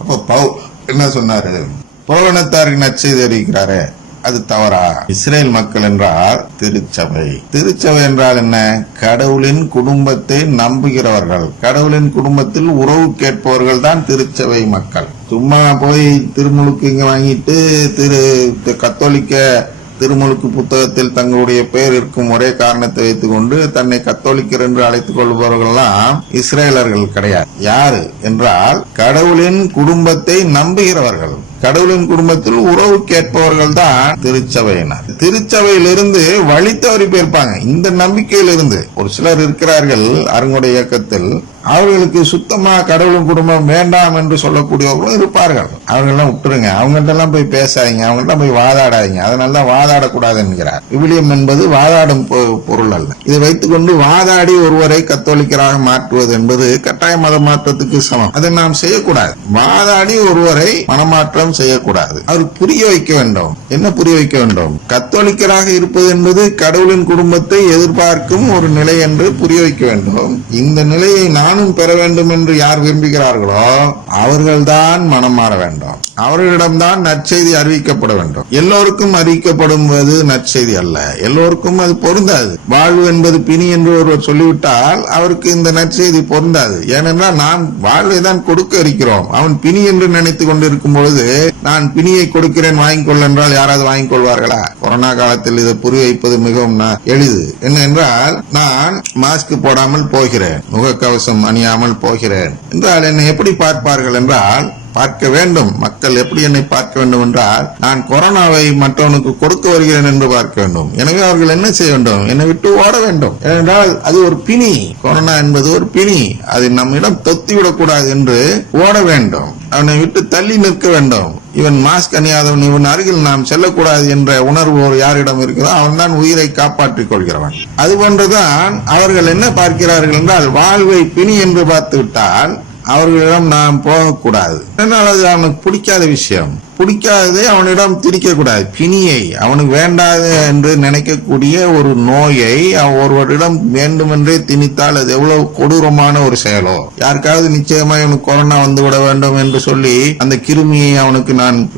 அப்போ பவு என்ன சொன்னாரு? பௌரணத்தாருக்கு நற்செய்தி அறிவிக்கிறாரே அது தவறா? இஸ்ரேல் மக்கள் என்றால் திருச்சபை. திருச்சபை என்றால் என்ன? கடவுளின் குடும்பத்தை நம்புகிறவர்கள். கடவுளின் குடும்பத்தில் உறவு கேட்பவர்கள் தான் திருச்சபை மக்கள். சும்மா போய் திருமுழுக்கு இங்க வாங்கிட்டு திரு கத்தோலிக்க திருமுழுக்கு புத்தகத்தில் தங்களுடைய பெயர் இருக்கும் ஒரே காரணத்தை வைத்துக்கொண்டு தன்னை கத்தோலிக்கர் என்று அழைத்துக் கொள்பவர்கள்லாம் இஸ்ரேலர்கள் கிடையாது. யாரு? என்றால் கடவுளின் குடும்பத்தை நம்புகிறவர்கள். கடவுளின் குடும்பத்தில் உறவு கேட்பவர்கள் தான் திருச்சபையினர். திருச்சபையிலிருந்து வழி தவறி போயிருப்பாங்க. இந்த நம்பிக்கையிலிருந்து ஒரு சிலர் இருக்கிறார்கள் அருங்குடைய இயக்கத்தில். அவர்களுக்கு சுத்தமாக கடவுளின் குடும்பம் வேண்டாம் என்று சொல்லக்கூடியவர்களும் இருப்பார்கள். அவர்கள்லாம் விட்டுருங்க. அவங்கள்ட்டெல்லாம் போய் பேசாதீங்க. அவங்கள்ட்ட போய் வாதாடாதீங்க. அதனால தான் வாதாடக்கூடாது என்கிறார். விவிலியம் என்பது வாதாடும் பொ- பொருள் அல்ல. இதை வைத்துக்கொண்டு வாதாடி ஒருவரை கத்தோலிக்கராக மாற்றுவது என்பது கட்டாய மத மாற்றத்துக்கு சமம். அதை நாம் செய்யக்கூடாது. வாதாடி ஒருவரை மனமாற்றம் செய்யக்கூடாது. அவர் புரிய வைக்க வேண்டும். என்ன புரிய வைக்க வேண்டும்? கத்தோலிக்கராக இருப்பது என்பது கடவுளின் குடும்பத்தை எதிர்பார்க்கும் ஒரு நிலை என்று புரிய வைக்க வேண்டும். இந்த நிலையை நாம் நானும் பெற வேண்டும் என்று யார் விரும்புகிறார்களோ அவர்கள்தான் மனம் மாற வேண்டும். அவர்களிடம்தான் நற்செய்தி அறிவிக்கப்பட வேண்டும். எல்லோருக்கும் அறிவிக்கப்படுவது நற்செய்தி அல்ல. எல்லோருக்கும் அது பொருந்தாது. வாழ்வு என்பது பிணி என்று ஒருவர் சொல்லிவிட்டால் அவருக்கு இந்த நற்செய்தி பொருந்தாது. ஏனென்றால் நாம் வாழ்வை தான் கொடுக்க இருக்கிறோம். அவன் பிணி என்று நினைத்துக் கொண்டிருக்கும் பொழுது நான் பிணியை கொடுக்கிறேன் வாங்கிக்கொள் என்றால் யாராவது வாங்கிக் கொள்வார்களா? கொரோனா காலத்தில் இதை புரி வைப்பது மிகவும் எளிது. என்ன என்றால் நான் மாஸ்க் போடாமல் போகிறேன். முகக்கவசம் அணியாமல் போகிறேன். என்றால் என்னை எப்படி பார்ப்பார்கள் என்றால் பார்க்க வேண்டும். மக்கள் எப்படி என்னை பார்க்க வேண்டும் என்றால் நான் கொரோனாவை மற்றவனுக்கு கொடுக்க வருகிறேன் என்று பார்க்க வேண்டும். எனவே அவர்கள் என்ன செய்ய வேண்டும்? என்னை விட்டு ஓட வேண்டும். ஏனென்றால் அது ஒரு பிணி. கொரோனா என்பது ஒரு பிணி. அது நம்மிடம் தொத்திவிடக் கூடாது என்று ஓட வேண்டும். அவனை விட்டு தள்ளி நிற்க வேண்டும். இவன் மாஸ்க் அணியாதவன் இவன் அருகில் நாம் செல்லக்கூடாது என்ற உணர்வு ஒரு யாரிடம் இருக்கிறதோ அவன் தான் உயிரை காப்பாற்றிக் கொள்கிறவன். அது போன்றுதான் அவர்கள் என்ன பார்க்கிறார்கள் என்றால் வாழ்வை பிணி என்று பார்த்து விட்டால் அவர்களிடம் நாம் போகக்கூடாது. ஏன்னால் அது அவனுக்கு பிடிக்காத விஷயம். பிடிக்காததை அவனிடம் திரிக்கக்கூடாது கூடாது பிணியை அவனுக்கு வேண்டாது என்று நினைக்கக்கூடிய ஒரு நோயை ஒருவரிடம் வேண்டுமென்றே திணித்தால் அது எவ்வளவு கொடூரமான ஒரு செயலோ. யாருக்காவது நிச்சயமா இவனுக்கு கொரோனா வந்து விட வேண்டும் என்று சொல்லி அந்த கிருமியை அவனுக்கு நான்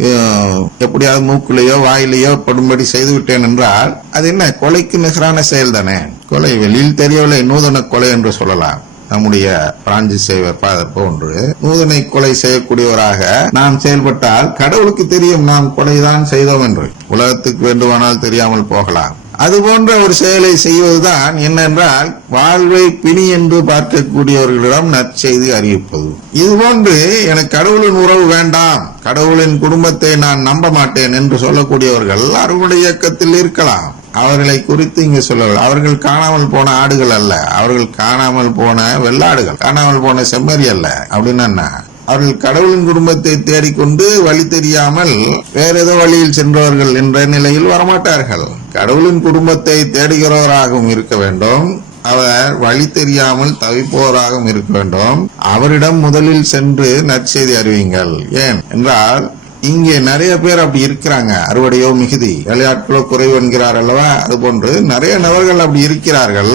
எப்படியாவது மூக்கிலேயோ வாயிலையோ படும்படி செய்து விட்டேன் என்றால் அது என்ன? கொலைக்கு நிகரான செயல் தானே கொலை வெளியில் தெரியவில்லை நூதன கொலை என்று சொல்லலாம். நம்முடைய பிராஞ்சி சேவை ஃபாதர் போன்று நூதனை கொலை செய்யக்கூடியவராக நாம் செயல்பட்டால் கடவுளுக்கு தெரியும் நாம் கொலைதான் செய்தோம் என்று. உலகத்துக்கு வேண்டுமானால் தெரியாமல் போகலாம். அது போன்ற ஒரு செயலை செய்வதுதான் என்னென்றால் வாழ்வை பிணி என்று பார்க்கக்கூடியவர்களிடம் நற்செய்தி அறிவிப்பது. இது போன்று எனக்கு கடவுளின் உறவு வேண்டாம். கடவுளின் குடும்பத்தை நான் நம்ப மாட்டேன் என்று சொல்லக்கூடியவர்கள் அறுவடை இயக்கத்தில் இருக்கலாம். அவர்களை குறித்து இங்கு சொல்லவில்லை. அவர்கள் காணாமல் போன ஆடுகள் அல்ல. அவர்கள் காணாமல் போன வெள்ளாடுகள். காணாமல் போன செம்மறி அல்ல. அப்படின்னு என்ன? அவர்கள் கடவுளின் குடும்பத்தை தேடிக்கொண்டு வழி தெரியாமல் வேற ஏதோ வழியில் சென்றவர்கள் என்ற நிலையில் வரமாட்டார்கள். கடவுளின் குடும்பத்தை தேடுகிறவராகவும் இருக்க வேண்டும். அவர் வழி தெரியாமல் தவிப்போராகவும் இருக்க வேண்டும். அவரிடம் முதலில் சென்று நற்செய்தி அறிவிங்கள். ஏன்? என்றால் இங்கே நிறைய பேர் அப்படி இருக்கிறாங்க. அறுவடையோ மிகுதி. விளையாட்களோ குறைவு என்கிறார் அல்லவா? அது போன்று நிறைய நபர்கள் அப்படி இருக்கிறார்கள்.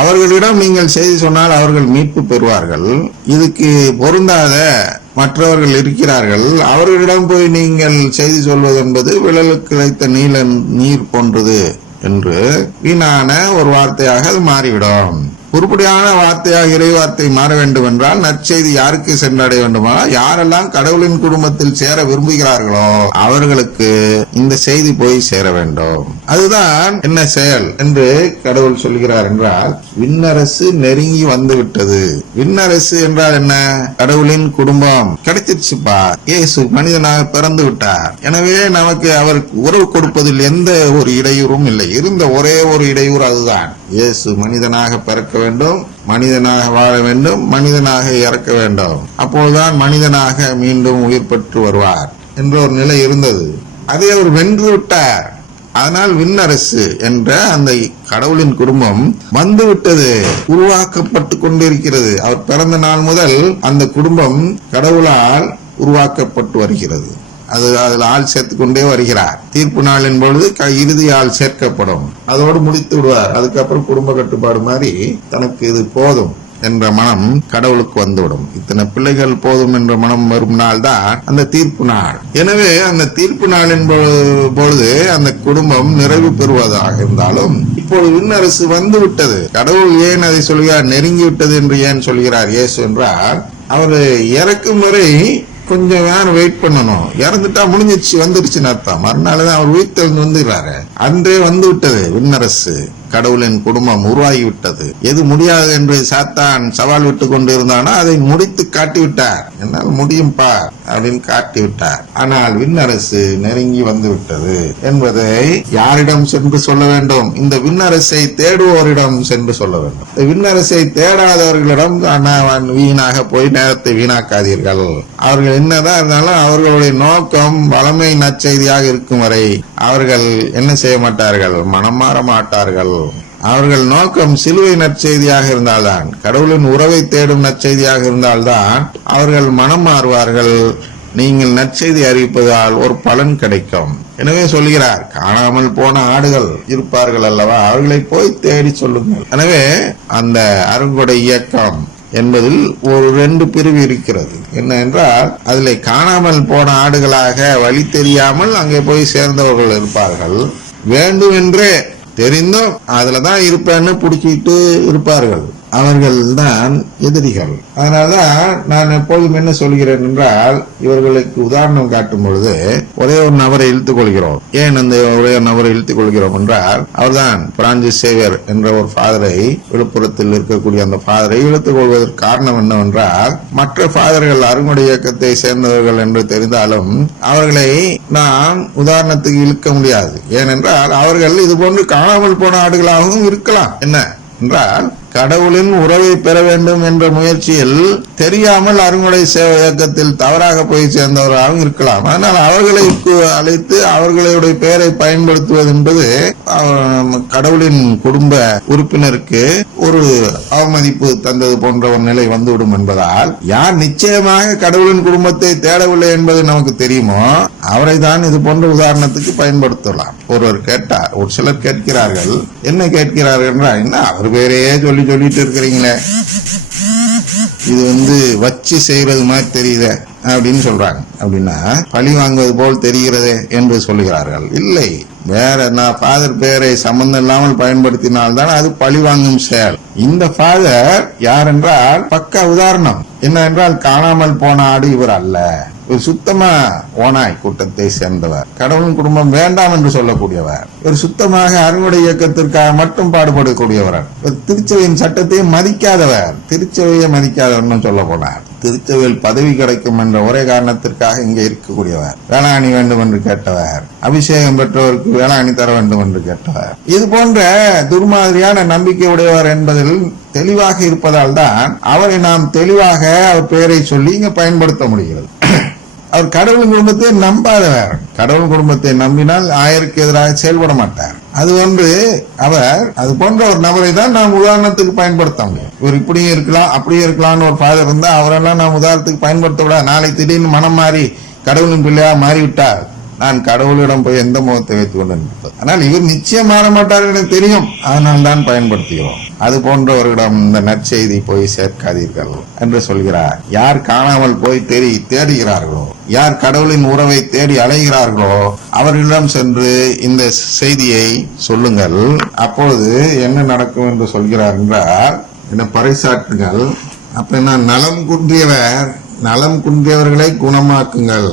அவர்களிடம் நீங்கள் செய்தி சொன்னால் அவர்கள் மீட்பு பெறுவார்கள். இதுக்கு பொருந்தாத மற்றவர்கள் இருக்கிறார்கள். அவர்களிடம் போய் நீங்கள் செய்தி சொல்வது என்பது விழலுக்கு கிடைத்த நீல நீர் போன்றது என்று வீணான ஒரு வார்த்தையாக அது மாறிவிடும். உருப்படியான வார்த்தையாக இறைவார்த்தை மாற வேண்டும் என்றால் நற்செய்தி யாருக்கு சென்றடைய வேண்டுமா? யாரெல்லாம் கடவுளின் குடும்பத்தில் சேர விரும்புகிறார்களோ அவர்களுக்கு இந்த செய்தி போய் சேர வேண்டும். அதுதான் என்ன செயல் என்று கடவுள் சொல்கிறார் என்றால் விண்ணரசு நெருங்கி வந்துவிட்டது. விண்ணரசு என்றால் என்ன? கடவுளின் குடும்பம். கிடைச்சிருச்சுப்பா இயேசு மனிதனாக பிறந்து விட்டார். எனவே நமக்கு அவர் உறவு கொடுப்பதில் எந்த ஒரு இடையூறும் இல்லை. இருந்த ஒரே ஒரு இடையூறு அதுதான். இயேசு மனிதனாக பிறக்க வேண்டும் மனிதனாக வாழ வேண்டும் மனிதனாக இறக்க வேண்டும். அப்போதுதான் மனிதனாக மீண்டும் உயிர் பெற்று வருவார் என்ற ஒரு நிலை இருந்தது. அதை அவர் வென்று விட்டார். அதனால் விண்ணரசு என்ற அந்த கடவுளின் குடும்பம் வந்துவிட்டது உருவாக்கப்பட்டு கொண்டிருக்கிறது. அவர் பிறந்த நாள் முதல் அந்த குடும்பம் கடவுளால் உருவாக்கப்பட்டு வருகிறது. அது அதில் ஆள் சேர்த்து கொண்டே வருகிறார். தீர்ப்பு நாளின் பொழுது க- இறுதி ஆள் சேர்க்கப்படும். அதோடு முடித்து விடுவார். அதுக்கப்புறம் குடும்ப கட்டுப்பாடு மாதிரி தனக்கு இது போதும் என்ற மனம் கடவுளுக்கு வந்துவிடும். இத்தனை பிள்ளைகள் போதும் என்ற மனம் வரும் நாள் தான் அந்த தீர்ப்பு நாள். எனவே அந்த தீர்ப்பு நாளின் பொழுது அந்த குடும்பம் நிறைவு பெறுவதாக இருந்தாலும் இப்பொழுது விண்ணரசு வந்து விட்டது கடவுள் ஏன் அதை சொல்கிறார்? நெருங்கி விட்டது என்று ஏன் சொல்கிறார்? இயேசு என்றால் அவர் இறக்கும் வரை கொஞ்சம் நேரம் வெயிட் பண்ணணும். இறந்துட்டா முடிஞ்சிச்சு வந்துருச்சுன்னு அர்த்தம். மறுநாள் தான் அவர் உயிர் தெழுந்து வந்துடுறாரு. அன்றே வந்து விட்டது விண்ணரசு. கடவுளின் குடும்பம் உருவாகிவிட்டது. எது முடியாது என்று சாத்தான் சவால் விட்டு கொண்டு இருந்தானோ அதை முடித்து காட்டி விட்டார் என்னால் முடியும்பா? அப்படின்னு காட்டி விட்டார் ஆனால் விண்ணரசு நெருங்கி வந்து விட்டது என்பதை யாரிடம் சென்று சொல்ல வேண்டும்? இந்த விண்ணரசை தேடுவோரிடம் சென்று சொல்ல வேண்டும். இந்த விண்ணரசை தேடாதவர்களிடம் நான் வீணாக போய் நேரத்தை வீணாக்காதீர்கள். அவர்கள் என்னதான் இருந்தாலும் அவர்களுடைய நோக்கம் வளமை நற்செய்தியாக இருக்கும் வரை அவர்கள் என்ன செய்ய மாட்டார்கள்? மனம் மாற மாட்டார்கள். அவர்கள் நோக்கம் சிலுவை நற்செய்தியாக இருந்தால்தான். கடவுளின் உறவை தேடும் நற்செய்தியாக இருந்தால்தான் அவர்கள் மனம் மாறுவார்கள். நீங்கள் நற்செய்தி அறிவிப்பதால் ஒரு பலன் கிடைக்கும். எனவே சொல்கிறார் காணாமல் போன ஆடுகள் இருப்பார்கள் அல்லவா? அவர்களை போய் தேடி சொல்லுங்கள். எனவே அந்த அருங்கொடை இயக்கம் என்பதில் ஒரு ரெண்டு பிரிவு இருக்கிறது. என்ன என்றால் அதில் காணாமல் போன ஆடுகளாக வழி தெரியாமல் அங்கே போய் சேர்ந்தவர்கள் இருப்பார்கள். வேண்டுமென்றே தெரிந்தும் அதுல தான் இருப்பேன்னு பிடிச்சிட்டு இருப்பார்கள். அவர்கள் தான் எதிரிகள். அதனால்தான் நான் எப்போதும் என்ன சொல்கிறேன் என்றால் இவர்களுக்கு உதாரணம் காட்டும் பொழுது ஒரே ஒரு நபரை இழுத்துக் கொள்கிறோம். ஏன் அந்த ஒரே ஒரு நபரை இழுத்துக் கொள்கிறோம் என்றால் அவர்தான் பிரான்சிஸ் சேவியர் என்ற ஒரு ஃபாதரை விழுப்புரத்தில் இருக்கக்கூடிய அந்த ஃபாதரை இழுத்துக் கொள்வதற்கு காரணம் என்னவென்றால் மற்ற ஃபாதர்கள் அருங்குடை இயக்கத்தை சேர்ந்தவர்கள் என்று தெரிந்தாலும் அவர்களை நான் உதாரணத்துக்கு இழுக்க முடியாது. ஏனென்றால் அவர்கள் இது போன்று காணாமல் போன ஆடுகளாகவும் இருக்கலாம். என்ன? என்றால் கடவுளின் உறவை பெற வேண்டும் என்ற முயற்சியில் தெரியாமல் அருங்குடை சேவை இயக்கத்தில் தவறாக போய் சேர்ந்தவராகவும் இருக்கலாம். ஆனால் அவர்களை அழைத்து அவர்களுடைய பெயரை பயன்படுத்துவது என்பது கடவுளின் குடும்ப உறுப்பினருக்கு ஒரு அவமதிப்பு தந்தது போன்ற ஒரு நிலை வந்துவிடும் என்பதால் யார் நிச்சயமாக கடவுளின் குடும்பத்தை தேடவில்லை என்பது நமக்கு தெரியுமோ அவரை தான் இது போன்ற உதாரணத்துக்கு பயன்படுத்தலாம். ஒருவர் கேட்டார் ஒரு சிலர் கேட்கிறார்கள். என்ன கேட்கிறார்கள் என்றால் என்ன அவர் பேரையே சொல்லி சொல்லிட்டு இருக்கிறீங்களே? இது வந்து வச்சு செய்யறது மாதிரி தெரியுத அப்படின்னு சொல்றாங்க. அப்படின்னா பழி வாங்குவது போல் தெரிகிறதே என்று சொல்லுகிறார்கள். இல்லை. வேற நான் ஃபாதர் பெயரை சம்பந்தம் இல்லாமல் பயன்படுத்தினால்தான் அது பழி வாங்கும் செயல். இந்த ஃபாதர் யார் என்றால் பக்க உதாரணம். என்ன என்றால் காணாமல் போன ஆடு இவர் அல்ல. ஒரு சுத்தமா ஓனாய் கூட்டத்தை சேர்ந்தவர். கடவுளின் குடும்பம் வேண்டாம் என்று சொல்லக்கூடியவர். ஒரு சுத்தமாக அறுவடை இயக்கத்திற்காக மட்டும் பாடுபடக்கூடியவர். ஒரு திருச்சபையின் சட்டத்தை மதிக்காதவர். திருச்சபையை மதிக்காதவர்னு சொல்ல போனார் திருச்சபையில் பதவி கிடைக்கும் என்ற ஒரே காரணத்திற்காக இங்கே இருக்கக்கூடியவர். வேளாணி வேண்டும் என்று கேட்டவர். அபிஷேகம் பெற்றவருக்கு வேளாணி தர வேண்டும் என்று கேட்டவர். இது போன்ற துர்மாதிரியான நம்பிக்கை உடையவர் என்பதில் தெளிவாக இருப்பதால் தான் அவரை நாம் தெளிவாக அவர் பெயரை சொல்லி இங்க பயன்படுத்த முடிகிறது. அவர் கடவுள் குடும்பத்தை நம்பாதவர். கடவுள் குடும்பத்தை நம்பினால் ஆயருக்கு எதிராக செயல்பட மாட்டார். அது ஒன்று. அவர் அது போன்ற ஒரு நபரை தான் நாம் உதாரணத்துக்கு பயன்படுத்த முடியும். இவர் இப்படியும் இருக்கலாம் அப்படியும் இருக்கலாம்னு ஒரு ஃபாதர் இருந்தால் அவரெல்லாம் நாம் உதாரணத்துக்கு பயன்படுத்த விட நாளை திடீர்னு மனம் மாறி கடவுளின் பிள்ளையா மாறிவிட்டார். நான் கடவுளிடம் போய் எந்த முகத்தை வைத்துக் கொண்டு ஆனால் இவர் நிச்சயம் மாற மாட்டார் எனக்கு தெரியும். அதனால் தான் பயன்படுத்துகிறோம். அது போன்றவர்களிடம் இந்த நற்செய்தி போய் சேர்க்காதீர்கள் என்று சொல்கிறார். யார் காணாமல் போய் தேடி தேடுகிறார்களோ யார் கடவுளின் உறவை தேடி அலைகிறார்களோ அவர்களிடம் சென்று இந்த செய்தியை சொல்லுங்கள். அப்பொழுது என்ன நடக்கும் என்று சொல்கிறார் என்றால் என்ன பறைசாற்றுங்கள் அப்ப என்ன நலம் குன்றியவர் நலம் குன்றியவர்களை குணமாக்குங்கள்.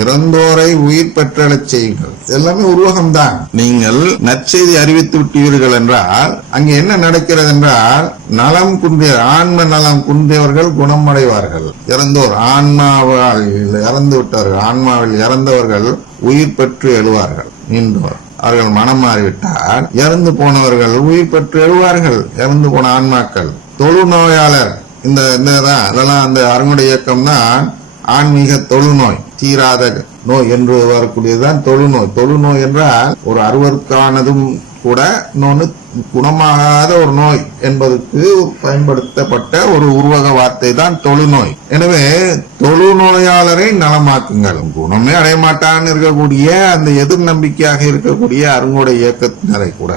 இறந்தோரை உயிர் பெற்றெழச் செய்யுங்கள். எல்லாமே உருவகம்தான். நீங்கள் நற்செய்தி அறிவித்து விட்டீர்கள் என்றால் அங்கே என்ன நடக்கிறது என்றால் நலம் குன்றிய ஆன்ம நலம் குன்றியவர்கள் குணமடைவார்கள். இறந்தோர் ஆன்மாவால் இறந்து விட்டவர்கள் ஆன்மாவில் இறந்தவர்கள் உயிர் பெற்று எழுவார்கள். நின்றோர். அவர்கள் மனம் மாறிவிட்டால் இறந்து போனவர்கள் உயிர் பெற்று எழுவார்கள். இறந்து போன ஆன்மாக்கள். தொழு நோயாளர் இந்த இதெல்லாம் அதெல்லாம் அந்த அருங்குடை இயக்கம் தான் ஆன்மீக தொழுநோய். தீராத நோய் என்று வரக்கூடியதுதான் தொழுநோய். தொழுநோய் என்றால் ஒரு அருவருக்கானதும் கூட இன்னொன்று குணமாகாத ஒரு நோய் என்பதற்கு பயன்படுத்தப்பட்ட ஒரு உருவக வார்த்தை தான் தொழுநோய். எனவே தொழுநோயாளரை நலமாக்குங்கள். குணமே அடைய மாட்டான்னு இருக்கக்கூடிய அந்த எதிர் நம்பிக்கையாக இருக்கக்கூடிய அருங்கோடை இயக்கத்தினரை கூட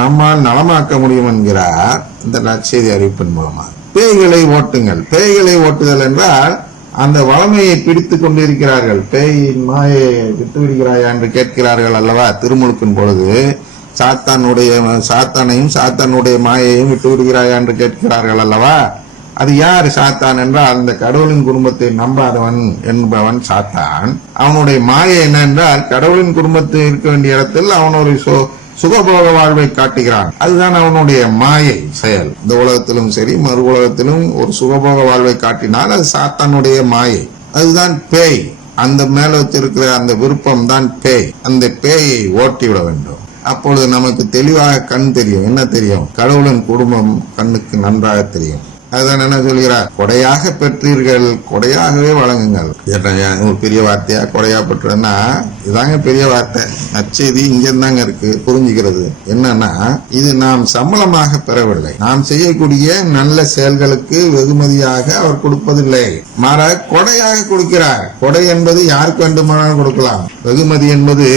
நம்மால் நலமாக்க முடியும் என்கிறார் இந்த நற்செய்தி அறிவிப்பின் மூலமாக. பேய்களை ஓட்டுங்கள். பேய்களை ஓட்டுதல் என்றால் அந்த வளமையை பிடித்து கொண்டிருக்கிறார்கள். பேயின் மாயை விட்டு விடுகிறாயா என்று கேட்கிறார்கள் அல்லவா? திருமுழுக்கின் பொழுது சாத்தானுடைய சாத்தானையும் சாத்தானுடைய மாயையும் விட்டு விடுகிறாயா என்று கேட்கிறார்கள் அல்லவா? அது யார் சாத்தான் என்றால் அந்த கடவுளின் குடும்பத்தை நம்பாதவன் என்பவன் சாத்தான். அவனுடைய மாயை என்ன என்றால் கடவுளின் குடும்பத்தில் இருக்க வேண்டிய இடத்தில் அவன் ஒரு சு- சுகபோக வாழ்வை காட்டுகிறான். அதுதான் அவனுடைய மாயை செயல். இந்த உலகத்திலும் சரி மறு உலகத்திலும் ஒரு சுகபோக வாழ்வை காட்டினால் அது சாத்தானுடைய மாயை. அதுதான் பேய். அந்த மேல வச்சிருக்கிற அந்த விருப்பம் தான் பேய். அந்த பேயை ஓட்டி விட வேண்டும். அப்பொழுது நமக்கு தெளிவாக கண் தெரியும். என்ன தெரியும்? கடவுளின் குடும்பம் கண்ணுக்கு நன்றாக தெரியும். அதுதான் என்ன சொல்கிறார் கொடையாக பெற்றீர்கள் கொடையாகவே வழங்குங்கள். என்ன ஒரு பெரிய வார்த்தையா? கொடையா பெற்றதுன்னா இதாங்க பெரிய வார்த்தை. நச்செய்தி இங்க தாங்க இருக்கு புரிஞ்சுக்கிறது. என்னன்னா இது நாம் சம்பளமாக பெறவில்லை. நாம் செய்யக்கூடிய நல்ல செயல்களுக்கு வெகுமதியாக அவர் கொடுப்பதில்லை. மாறாக கொடையாக கொடுக்கிறார். கொடை என்பது யாருக்கு வேண்டுமானாலும் கொடுக்கலாம். வெகுமதி என்பது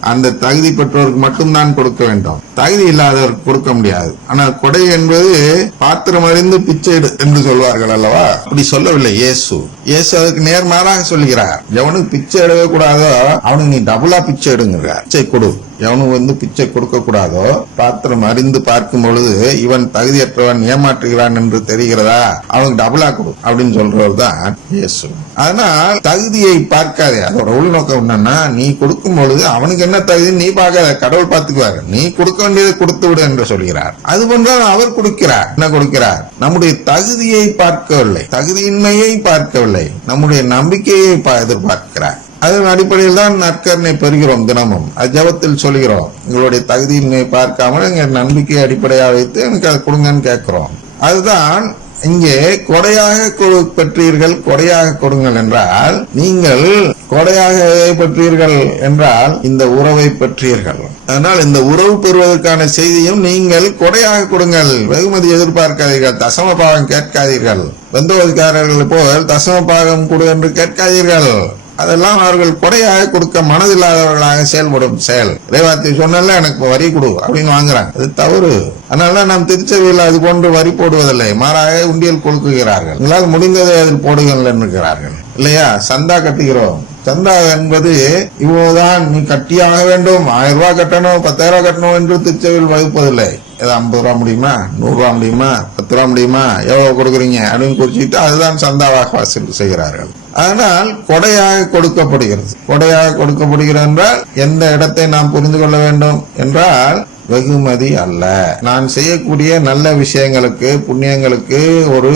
அந்த தகுதி பெற்றோருக்கு மட்டும்தான் கொடுக்க வேண்டும். தகுதி இல்லாதவருக்கு கொடுக்க முடியாது. ஆனால் கொடை என்பது பாத்திரம் அறிந்து பிச்சை என்று சொல்வார்கள் அல்லவா? அப்படி சொல்லவில்லை. இயேசு. இயேசு அதுக்கு நேர்மாறாக சொல்கிறார். எவனுக்கு பிச்சை எடுக்க கூடாதோ அவனுக்கு நீ டபுளா பிச்சை எடுங்கிறார் பிச்சை கொடு. எவனும் வந்து பிச்சை கொடுக்க கூடாதோ பாத்திரம் அறிந்து பார்க்கும் பொழுது இவன் தகுதியற்றவன் ஏமாற்றுகிறான் என்று தெரிகிறதா? அவனுக்கு டபுளா கொடு அப்படின்னு சொல்றவர் தான் இயேசு. அதனால் தகுதியை பார்க்காதே. அதோட உள்நோக்கம் என்னன்னா நீ கொடுக்கும் பொழுது அவனுக்கு என்ன தகுதி? நீ பார்க்காத கடவுள் பார்த்துக்குவாரு. நீ கொடுக்க வேண்டியதை கொடுத்து விடு என்று சொல்கிறார். அது போன்றால் அவர் கொடுக்கிறார். என்ன கொடுக்கிறார்? நம்முடைய தகுதியை பார்க்கவில்லை. தகுதியின்மையை பார்க்கவில்லை. நம்முடைய நம்பிக்கையை பா- எதிர்பார்க்கிறார். அதன் அடிப்படையில் தான் நற்கருணை பெறுகிறோம் தினமும். அது ஜெபத்தில் சொல்கிறோம் எங்களுடைய தகுதியின்மை பார்க்காமல் எங்கள் நம்பிக்கை அடிப்படையாக வைத்து எனக்கு அதை கொடுங்கன்னு கேட்கிறோம். அதுதான் இங்கே கொடையாக கொடு- பெற்றீர்கள் கொடையாக கொடுங்கள் என்றால் நீங்கள் கொடையாக பெற்றீர்கள் என்றால் இந்த உறவை பெற்றீர்கள். அதனால் இந்த உறவு பெறுவதற்கான செய்தியும் நீங்கள் கொடையாக கொடுங்கள். வெகுமதி எதிர்பார்க்காதீர்கள் தசம பாகம் கேட்காதீர்கள். வெந்தோதுக்காரர்கள் போல் தசம பாகம் கொடு என்று கேட்காதீர்கள். அதெல்லாம் அவர்கள் கொடையாக கொடுக்க மனதில்லாதவர்களாக செயல்படும் செயல். இறைவார்த்தை சொன்னல எனக்கு வரி கொடு அப்படின்னு வாங்குறாங்க. அது தவறு. அதனால நாம் திருச்சபையில் அது போன்று வரி போடுவதில்லை. மாறாக உண்டியல் கொடுக்குகிறார்கள் உங்களால் முடிந்ததை அதில் போடுங்கள் என்கிறார்கள் இல்லையா? சந்தா கட்டுகிறோம். சந்தா என்பது இவ்வளவுதான். நீ கட்டியாக வேண்டும். ஆயிரம் ரூபாய் கட்டணும் பத்தாயிரம் ரூபாய் கட்டணும் என்று திருச்சபையில் வகுப்பதில்லை. ஏதோ ஐம்பது ரூபா முடியுமா? நூறு ரூபா முடியுமா? பத்து ரூபா முடியுமா? எவ்வளவு கொடுக்குறீங்க? அப்படின்னு குறிச்சிட்டு அதுதான் சந்தாவாக வசூல் செய்கிறார்கள். ஆனால் கொடையாக கொடுக்கப்படுகிறது. கொடையாக கொடுக்கப்படுகிறது என்றால் எந்த இடத்தை நாம் புரிந்து கொள்ள வேண்டும் என்றால் வெகுமதி அல்ல. நான் செய்யக்கூடிய நல்ல விஷயங்களுக்கு புண்ணியங்களுக்கு ஒரு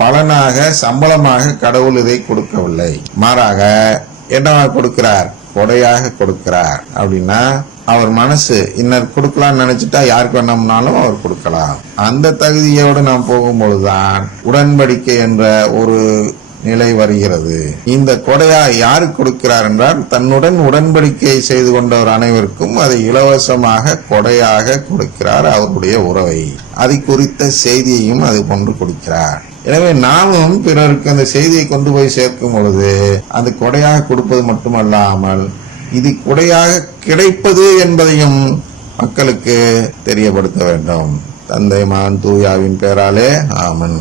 பலனாக சம்பளமாக கடவுள் இதை கொடுக்கவில்லை. மாறாக என்னவா கொடுக்கிறார்? கொடையாக கொடுக்கிறார். அப்படின்னா அவர் மனசு இன்னர் கொடுக்கலாம்னு நினைச்சிட்டா யாருக்கு வேணும்னாலும் அவர் கொடுக்கலாம். அந்த தகுதியோடு நாம் போகும்பொழுதுதான் உடன்படிக்கை என்ற ஒரு நிலை வருகிறது. இந்த கொடையா யார் கொடுக்கிறார் என்றால் தன்னுடன் உடன்படிக்கை செய்து கொண்டவர் அனைவருக்கும் அதை இலவசமாக கொடையாக கொடுக்கிறார் அவருடைய உறவை. அது குறித்த செய்தியையும் அது கொண்டு கொடுக்கிறார். எனவே நாமும் பிறருக்கு அந்த செய்தியை கொண்டு போய் சேர்க்கும் பொழுது அது கொடையாக கொடுப்பது மட்டுமல்லாமல் இது கொடையாக கிடைப்பது என்பதையும் மக்களுக்கு தெரியப்படுத்த வேண்டும். தந்தை மகன் தூயாவின் பேராலே ஆமன்.